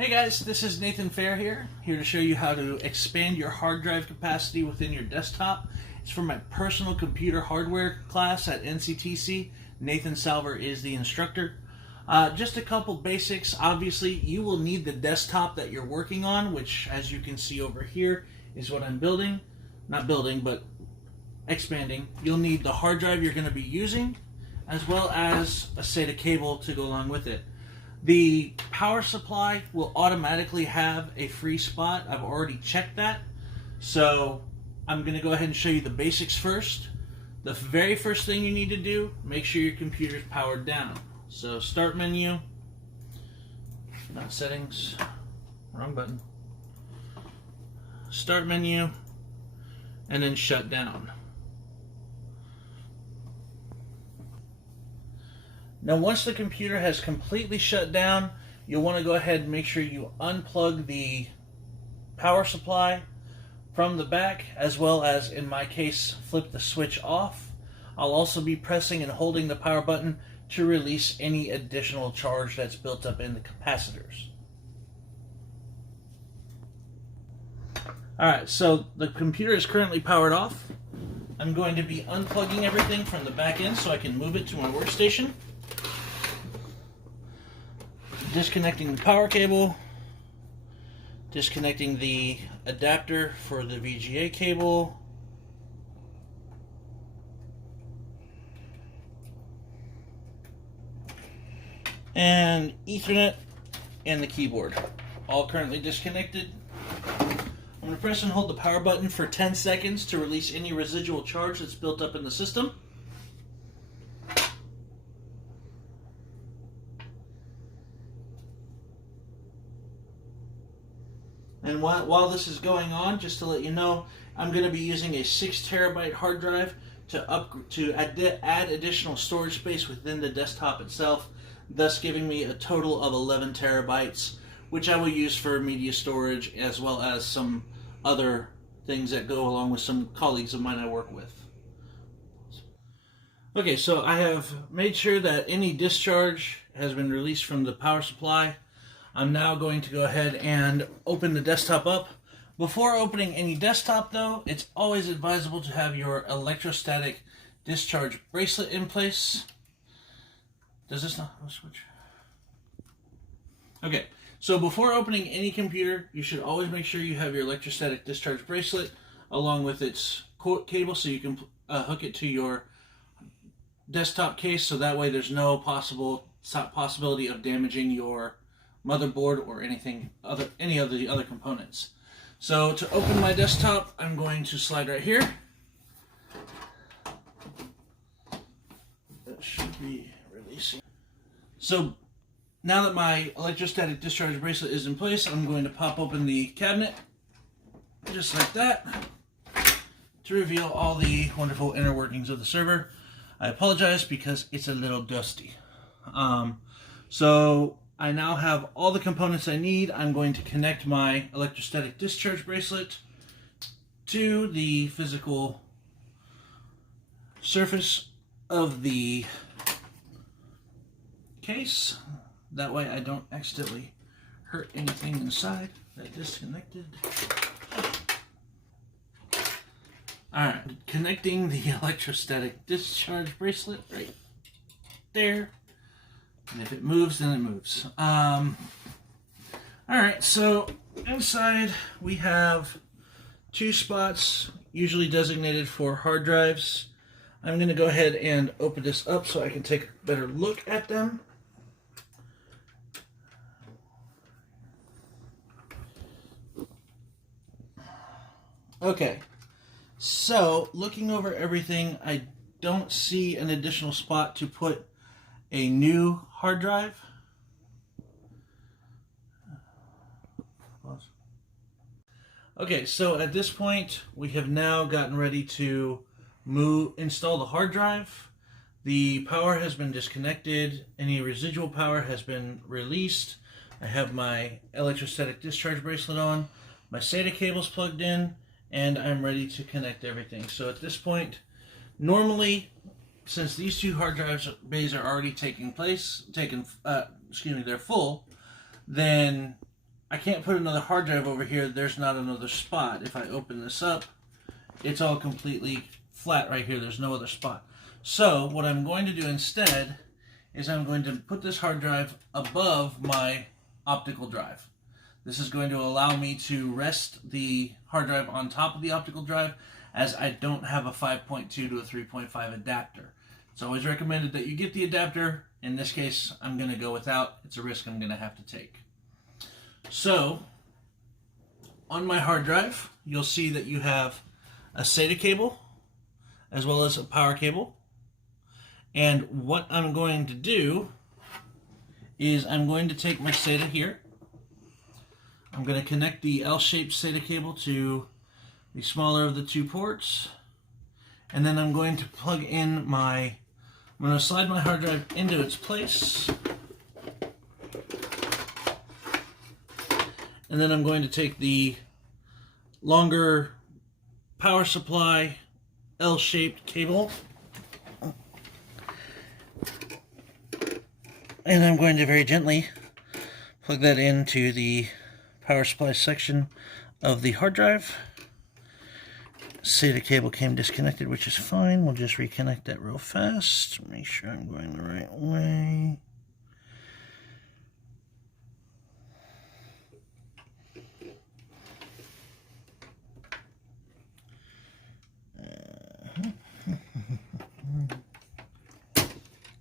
Hey guys, this is Nathan Fair here to show you how to expand your hard drive capacity within your desktop. It's for my personal computer hardware class at NCTC. Nathan Salver is the instructor. Just a couple basics. Obviously, you will need the desktop that you're working on, which, as you can see over here, is what I'm building. Not building, but expanding. You'll need the hard drive you're going to be using, as well as a SATA cable to go along with it. The power supply will automatically have a free spot. I've already checked that. So I'm going to go ahead and show you the basics first. The very first thing you need to do, make sure your computer is powered down. So start menu, not settings, wrong button. Start menu, and then shut down. Now once the computer has completely shut down, you'll want to go ahead and make sure you unplug the power supply from the back, as well as, in my case, flip the switch off. I'll also be pressing and holding the power button to release any additional charge that's built up in the capacitors. Alright, so the computer is currently powered off. I'm going to be unplugging everything from the back end so I can move it to my workstation. Disconnecting the power cable, disconnecting the adapter for the VGA cable, and Ethernet and the keyboard. All currently disconnected. I'm going to press and hold the power button for 10 seconds to release any residual charge that's built up in the system. And while this is going on, just to let you know, I'm going to be using a 6 terabyte hard drive to add additional storage space within the desktop itself, thus giving me a total of 11 terabytes, which I will use for media storage as well as some other things that go along with some colleagues of mine I work with. Okay, so I have made sure that any discharge has been released from the power supply. I'm now going to go ahead and open the desktop up. Before opening any desktop though, it's always advisable to have your electrostatic discharge bracelet in place. Does this not switch? Okay, so before opening any computer, you should always make sure you have your electrostatic discharge bracelet along with its cable so you can hook it to your desktop case, so that way there's no possibility of damaging your motherboard or any of the other components. So to open my desktop, I'm going to slide right here. That should be releasing. So now that my electrostatic discharge bracelet is in place, I'm going to pop open the cabinet, just like that, to reveal all the wonderful inner workings of the server. I apologize because it's a little dusty. So I now have all the components I need. I'm going to connect my electrostatic discharge bracelet to the physical surface of the case. That way I don't accidentally hurt anything inside. That disconnected. Alright, connecting the electrostatic discharge bracelet right there. And if it moves, then it moves. Alright, so inside we have 2 spots, usually designated for hard drives. I'm going to go ahead and open this up so I can take a better look at them. Okay, so looking over everything, I don't see an additional spot to put a new hard drive. Okay, so at this point we have now gotten ready to install the hard drive. The power has been disconnected, any residual power has been released. I have my electrostatic discharge bracelet on, my SATA cable's plugged in, and I'm ready to connect everything. So at this point, normally, since these 2 hard drives bays are already they're full, then I can't put another hard drive over here. There's not another spot. If I open this up, it's all completely flat right here. There's no other spot. So what I'm going to do instead is I'm going to put this hard drive above my optical drive. This is going to allow me to rest the hard drive on top of the optical drive, as I don't have a 5.2 to a 3.5 adapter. It's always recommended that you get the adapter. In this case, I'm going to go without. It's a risk I'm going to have to take. So, on my hard drive, you'll see that you have a SATA cable as well as a power cable. And what I'm going to do is I'm going to take my SATA here. I'm going to connect the L-shaped SATA cable to the smaller of the two ports. And then I'm going to plug in I'm going to slide my hard drive into its place. And then I'm going to take the longer power supply L-shaped cable. And I'm going to very gently plug that into the power supply section of the hard drive. SATA cable came disconnected, which is fine. We'll just reconnect that real fast. Make sure I'm going the right way.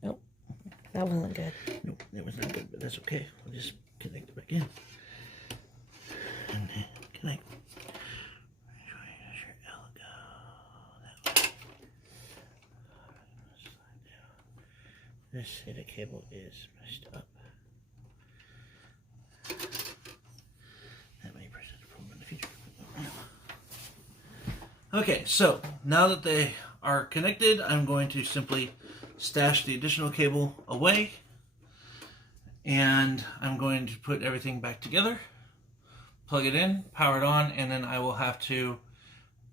Nope, that wasn't good. Nope, it was not good, but that's okay. We'll just connect it back in. And then connect. This SATA cable is messed up. That may present a problem in the future. Okay, so now that they are connected, I'm going to simply stash the additional cable away, and I'm going to put everything back together, plug it in, power it on, and then I will have to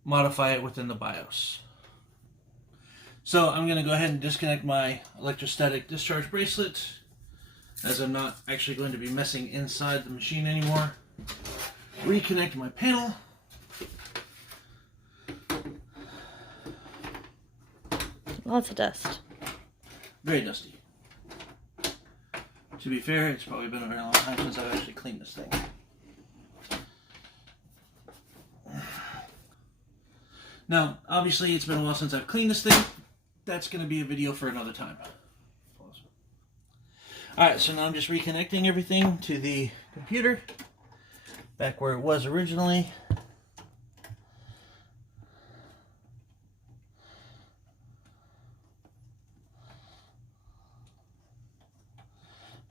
modify it within the BIOS. So I'm going to go ahead and disconnect my electrostatic discharge bracelet, as I'm not actually going to be messing inside the machine anymore. Reconnect my panel. Lots of dust. Very dusty. To be fair, it's probably been a very long time since I've actually cleaned this thing. Now, obviously, it's been a while since I've cleaned this thing. That's going to be a video for another time. Alright, so now I'm just reconnecting everything to the computer, back where it was originally.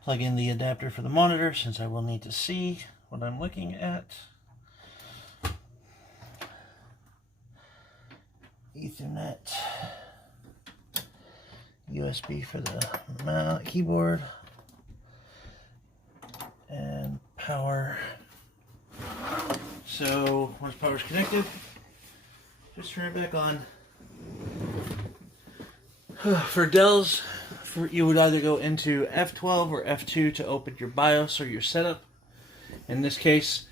Plug in the adapter for the monitor, since I will need to see what I'm looking at. Ethernet. USB for the keyboard. And power. So, once power's connected, just turn it back on. For Dells, you would either go into F12 or F2 to open your BIOS or your setup. In this case,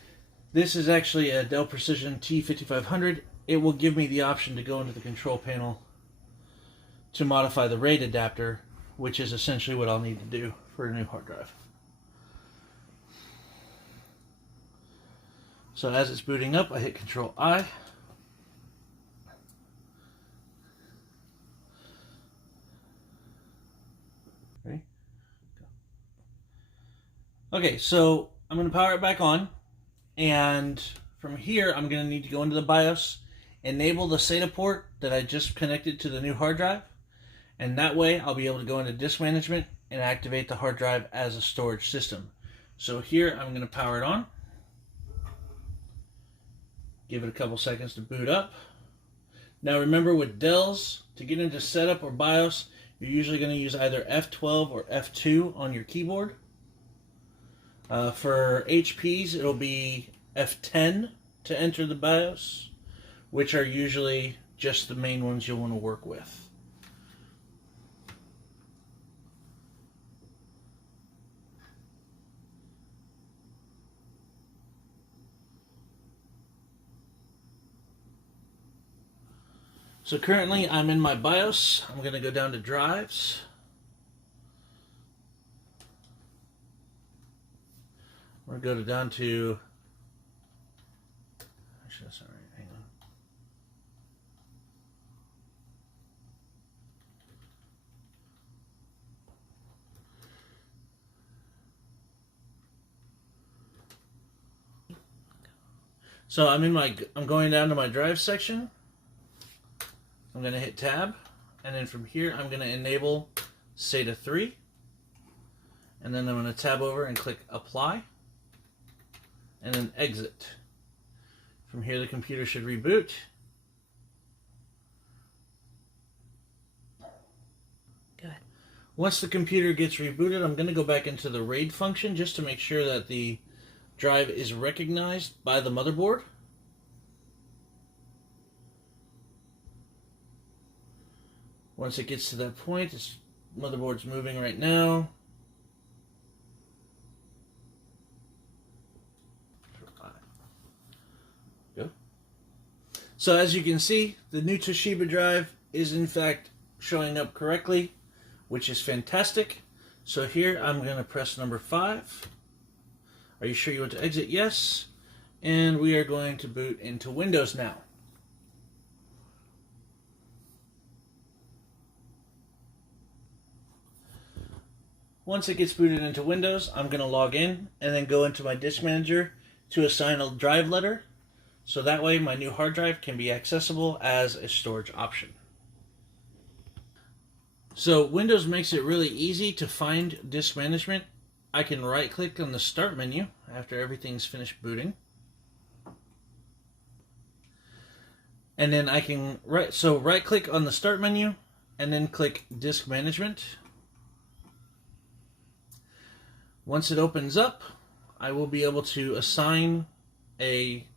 this is actually a Dell Precision T5500. It will give me the option to go into the control panel to modify the RAID adapter, which is essentially what I'll need to do for a new hard drive. So as it's booting up, I hit Control I. Ready? Go. Okay, so I'm going to power it back on, and from here I'm going to need to go into the BIOS, enable the SATA port that I just connected to the new hard drive, and that way I'll be able to go into disk management and activate the hard drive as a storage system. So here I'm going to power it on. Give it a couple seconds to boot up. Now remember, with Dells, to get into setup or BIOS, you're usually going to use either F12 or F2 on your keyboard. For HPs, it'll be F10 to enter the BIOS, which are usually just the main ones you'll want to work with. So currently I'm in my BIOS. I'm going to go down to drives. We're going to go down to, actually that's not right, hang on. So I'm going down to my drive section. I'm going to hit tab, and then from here I'm going to enable SATA 3, and then I'm going to tab over and click apply, and then exit. From here the computer should reboot. Good. Once the computer gets rebooted, I'm going to go back into the RAID function just to make sure that the drive is recognized by the motherboard. Once it gets to that point, this motherboard's moving right now. Go. So as you can see, the new Toshiba drive is in fact showing up correctly, which is fantastic. So here I'm going to press number 5. Are you sure you want to exit? Yes. And we are going to boot into Windows now. Once it gets booted into Windows, I'm going to log in and then go into my disk manager to assign a drive letter. So that way my new hard drive can be accessible as a storage option. So Windows makes it really easy to find disk management. I can right click on the start menu after everything's finished booting. And then I can right click on the start menu and then click disk management. Once it opens up, I will be able to assign a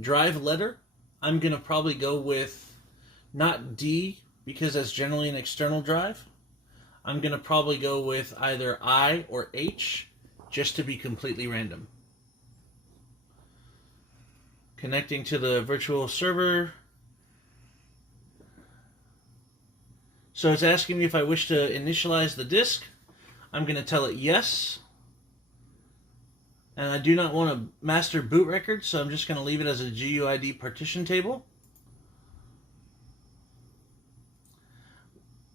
drive letter. I'm going to probably go with not D because that's generally an external drive. I'm going to probably go with either I or H just to be completely random. Connecting to the virtual server. So it's asking me if I wish to initialize the disk. I'm going to tell it yes. And I do not want a master boot record, so I'm just going to leave it as a GUID partition table.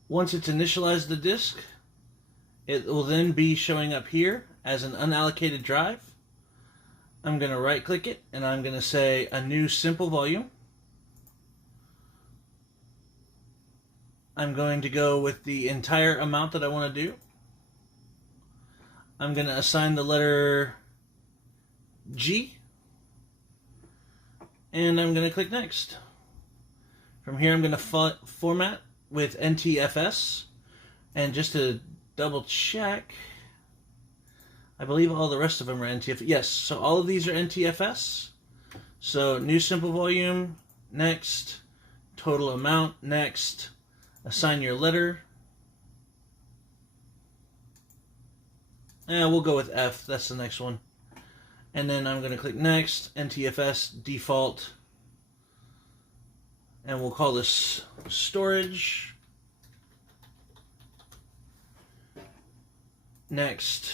Once it's initialized the disk, it will then be showing up here as an unallocated drive. I'm going to right click it and I'm going to say a new simple volume. I'm going to go with the entire amount that I want to do. I'm going to assign the letter G, and I'm going to click next. From here I'm going to format with NTFS, and just to double check, I believe all the rest of them are NTFS. Yes, so all of these are NTFS. So new simple volume, next, total amount, next, assign your letter. We'll go with F, that's the next one. And then I'm going to click next, NTFS, default, and we'll call this storage. Next,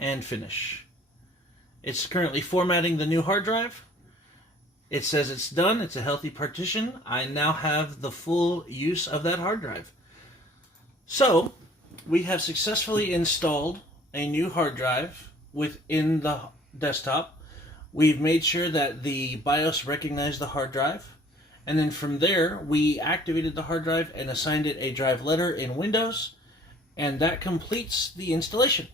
and finish. It's currently formatting the new hard drive. It says it's done, it's a healthy partition. I now have the full use of that hard drive. So, we have successfully installed a new hard drive within the desktop. We've made sure that the BIOS recognized the hard drive, and then from there we activated the hard drive and assigned it a drive letter in Windows, and that completes the installation.